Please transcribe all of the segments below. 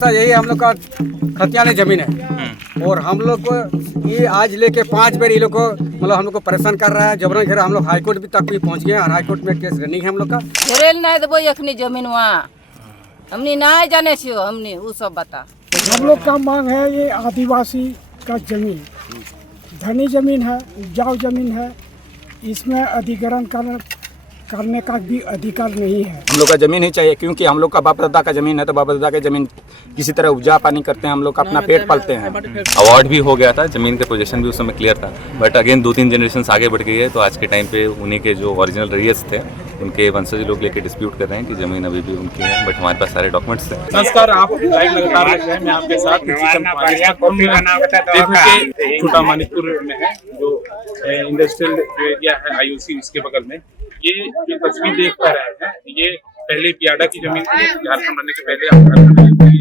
यही हम लोग का खतियानी जमीन है और हम लोग को ये आज लेके 5 बार ये लोग को मतलब हम लोग को परेशान कर रहा है। जबरन घेरा हम लोग हाईकोर्ट भी तक भी पहुंच गए और हाईकोर्ट में केस रनिंग है हम लोग का। घेरेल नहीं देबो अखनी जमीन वहाँ हमनी नहीं जाने छियो हमनी वो सब बता। हम लोग का मांग है ये आदिवासी का जमीन धनी जमीन है, उपजाऊ जमीन है, इसमें अधिग्रहण करने का भी अधिकार नहीं है। हम लोग का ज़मीन ही चाहिए क्योंकि हम लोग का बाप दादा का ज़मीन है तो बाप दादा की ज़मीन किसी तरह उपजा पानी करते हैं, हम लोग का अपना पेट पालते हैं। अवार्ड भी हो गया था, ज़मीन का पोजीशन भी उस समय क्लियर था, बट अगेन 2-3 जनरेशन आगे बढ़ गई है तो आज के टाइम पे उन्हीं के जो ओरिजिनल रेयर्स थे उनके वंशज लोग लेके डिस्प्यूट कर रहे हैं कि ज़मीन अभी भी उनकी है, बट हमारे पास सारे डॉक्यूमेंट्स थे। नमस्कार, आप लाइव लगातार देख रहे हैं। मैं आपके साथ छोटा मानिकपुर में है जो इंडस्ट्रियल एरिया है IOC, इसके बगल में ये जो तस्वीर देख पा रहे हैं ये पहले पियाडा की जमीन थी, झारखंड बनने के पहले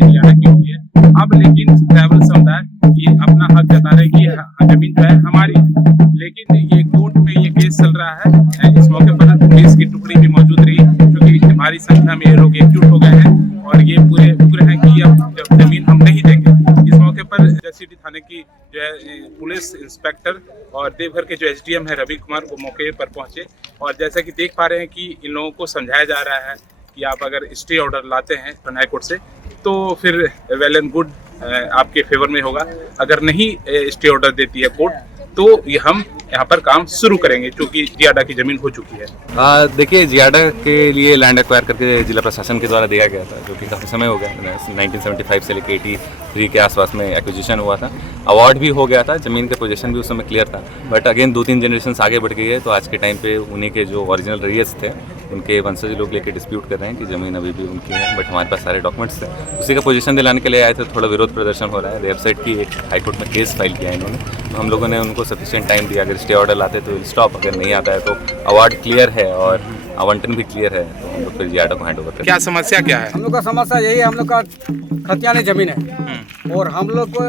पियाडा की हुई है। अब लेकिन ट्राइबल समुदाय ये अपना हक जता रहे कि जमीन जो है हमारी, लेकिन ये कोर्ट में ये केस चल रहा है। इस मौके पर पुलिस की टुकड़ी भी मौजूद रही क्योंकि भारी संख्या में ये लोग एकजुट हो गए हैं और ये पूरे उग्र हैं कि अब जमीन हम नहीं देंगे। इस मौके पर जसीडीह थाने की जो है पुलिस इंस्पेक्टर और देवघर के जो SDM है रवि कुमार वो मौके पर पहुंचे और जैसा कि देख पा रहे हैं कि इन लोगों को समझाया जा रहा है कि आप अगर स्टे ऑर्डर लाते हैं हाई कोर्ट से तो फिर वेल एंड गुड आपके फेवर में होगा, अगर नहीं स्टे ऑर्डर देती है कोर्ट तो ये हम यहाँ पर काम शुरू करेंगे क्योंकि जियाडा की जमीन हो चुकी है। देखिए, जियाडा के लिए लैंड एक्वायर करके जिला प्रशासन के द्वारा दिया गया था जो कि काफ़ी समय हो गया, 1975 से लेकर 83 के आसपास में एक्विजिशन हुआ था। अवार्ड भी हो गया था, ज़मीन का पोजीशन भी उस समय क्लियर था, बट अगेन 2-3 जनरेशन आगे बढ़ गई है तो आज के टाइम पे उन्हीं के जो ओरिजिनल रेयर्स थे उनके वंशज लोग लेके डिस्प्यूट कर रहे हैं कि ज़मीन अभी भी उनकी है, बट हमारे पास सारे डॉक्यूमेंट्स थे। उसी का पोजीशन दिलाने के लिए आए थे। थोड़ा विरोध प्रदर्शन हो रहा है, वेबसाइट की एक हाईकोर्ट में केस फाइल किया है इन्होंने, तो हम लोगों ने उनको सफिशिएंट टाइम दिया। अगर स्टे ऑर्डर लाते तो स्टॉप, अगर नहीं आता है तो अवार्ड क्लियर है और आवंटन भी क्लियर है तो हम लोग फिर जियाडा को हैंड ओवर करें। क्या समस्या क्या है? हम लोग का समस्या यही है, हम लोग का खतियानी जमीन है और हम लोग को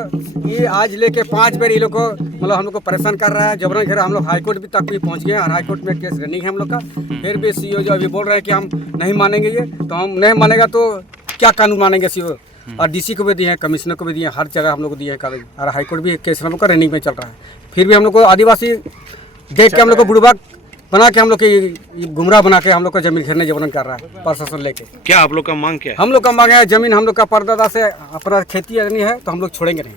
ये आज लेके 5 बार ये लोग को मतलब हम लोग को परेशान कर रहा है। जबरन घेरा हम लोग हाईकोर्ट भी तक भी पहुंच गए और हाईकोर्ट में केस रनिंग है हम लोग का। फिर भी CO जो अभी बोल रहे हैं कि हम नहीं मानेंगे ये, तो हम नहीं मानेगा तो क्या कानून मानेंगे CO। और DC को भी दिए हैं, कमिश्नर को भी दिए हैं, हर जगह हम लोग को दिए हैं कागज और हाईकोर्ट भी केस हम लोग का रनिंग में चल रहा है। फिर भी हम लोग को आदिवासी देख के हम लोग को बुड़बाक बना के हम लोग के गुमराह बना के हम लोग का जमीन घेरने जबरन कर रहा है प्रशासन लेके। क्या आप लोग का मांग क्या है? हम लोग का मांग है जमीन हम लोग का परदादा से अपना खेती करनी है तो हम लोग छोड़ेंगे नहीं।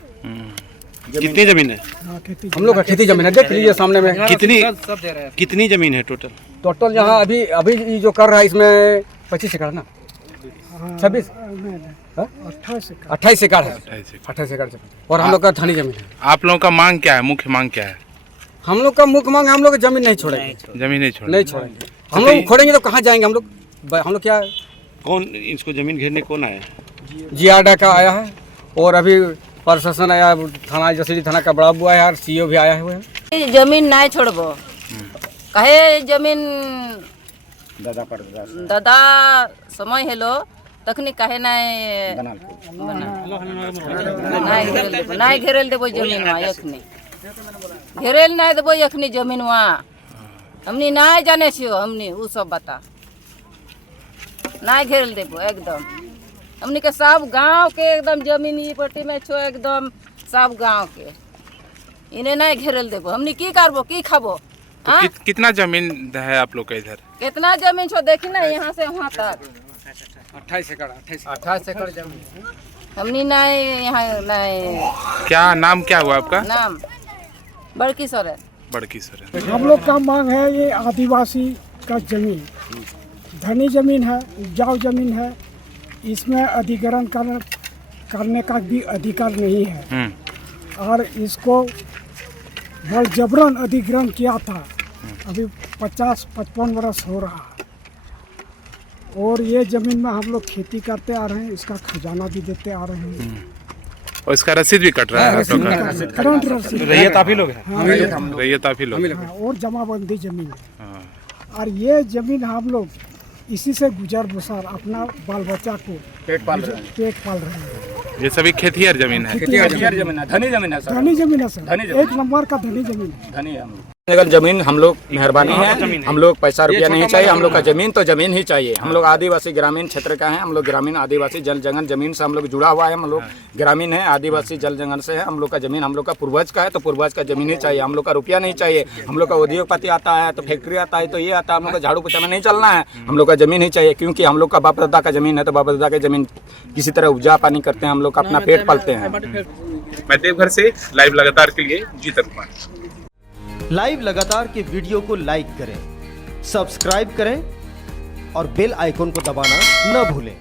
कितनी जमीन है? हम लोग का खेती जमीन है, देख लीजिए सामने में। कितनी जमीन है टोटल? टोटल यहाँ अभी ये जो कर रहा है इसमें 25 एकड़ ना, 26 28 एकड़ है, 28 एकड़ और हम लोग का धनी जमीन है। आप लोगों का मांग क्या है? मुख्य मांग क्या है? हम लोग का मुख्य मांग है हम लोग जमीन नहीं छोड़ेंगे, जमीन नहीं छोड़ेंगे। हम लोग छोड़ेंगे तो कहाँ जाएंगे हम लोग क्या। कौन इसको जमीन घेरने कौन आया? जियाडा का आया है और अभी प्रशासन आया, थाना जसीडीह थाना का बड़ा बुआ है और CO भी आया हुआ है। जमीन नहीं छोड़बो कहे जमीन दादा समय हेलो तखनी कहे नहीं घेरेल देबो जमीन वहाँ अखनी घेरेल नहीं देबो अखनी जमीन वहाँ हमनी नहीं जाने छियो हमनी वो सब बता। नहीं घेरेल देबो एकदम हमनी के सब गांव के एकदम जमीन ई पट्टी में छो एकदम सब गांव के इन्हें नहीं घेरेल देबो हमनी की करबो की खाबो। तो कितना जमीन है आप लोग का इधर? कितना जमीन छो देखी ना यहाँ से वहाँ तक 28 एकड़ जमीन हमनी नहीं यहाँ नहीं। क्या नाम क्या हुआ आपका? नाम बड़की सोरेन। बड़की सोरेन। हम लोग का मांग है ये आदिवासी का जमीन धनी जमीन है, उपजाऊ जमीन है, इसमें अधिग्रहण करने का भी अधिकार नहीं है और इसको बल जबरन अधिग्रहण किया था। अभी 50-55 वर्ष हो रहा है और ये जमीन में हम लोग खेती करते आ रहे हैं, इसका खजाना भी देते आ रहे हैं और इसका रसीद भी कट रहा है। करंट रसीद रैयत आप ही लोग हैं? रैयत आप ही लोग हैं और जमाबंदी जमीन है और ये जमीन हम लोग इसी से गुजर बसर अपना बाल बच्चा को पेट पाल रहे हैं। ये सभी खेतिहर जमीन है? धनी जमीन है सर, धनी जमीन है सर, 1 नंबर का धनी जमीन है। धनी है हम लोग। अगर जमीन हम लोग मेहरबानी है, हम लोग पैसा रुपया नहीं चाहिए, हम लोग का जमीन तो जमीन ही चाहिए। हम लोग आदिवासी ग्रामीण क्षेत्र का है, हम लोग ग्रामीण आदिवासी जल जंगल जमीन से हम लोग जुड़ा हुआ है। हम लोग ग्रामीण है, आदिवासी जल जंगल से है। हम लोग का जमीन हम लोग का पूर्वज का है, तो पूर्वज का जमीन ही चाहिए। हम लोग का रुपया नहीं चाहिए। हम लोग का उद्योगपति आता है तो फैक्ट्री आता है तो ये आता है, हम लोग का झाड़ू पोछा में नहीं चलना है। हम लोग का जमीन ही चाहिए, क्योंकि हम लोग का बाप दादा का जमीन है, तो बाप दादा की जमीन किसी तरह उपजा पानी करते हैं, हम लोग का अपना पेट पालते हैं। मैं देवघर से लाइव लगातार के लिए जीतन कुमार। लाइव लगातार के वीडियो को लाइक करें, सब्सक्राइब करें और बेल आइकन को दबाना न भूलें।